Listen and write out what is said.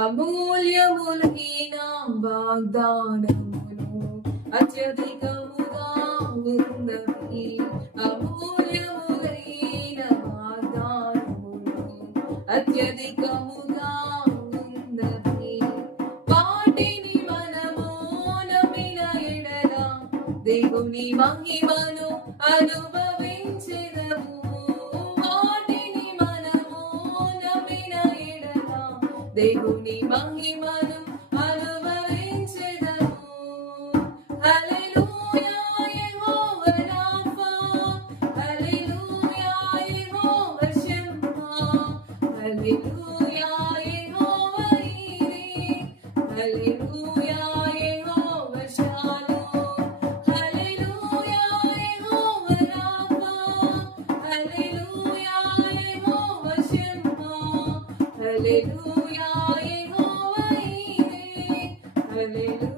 అమూల్యములైన వాగ్దానములు అత్యధికముగా ఉన్నవి. అమూల్యములైన వాగ్దానములు అత్యధికముగా ఉన్నవి. వాటిని మనము నమ్మిన ఎడల దేవుని మహిమను అనుభవించెదము. వాటిని మనము నమ్మిన ఎడల దేవుని మహిమను అనుభవించెదము. హల్లెలూయా యెహోవా రాఫా, హల్లెలూయా యెహోవా షమ్మా, హల్లెలూయా యెహోవా ఈరే, హల్లెలూయా యెహోవా షాలోమ్, హల్లెలూయా యెహోవా రాఫా, హల్లెలూయా యెహోవా షమ్మా, హల్లెలూయా యెహోవా ఈరే, హల్లెలూయా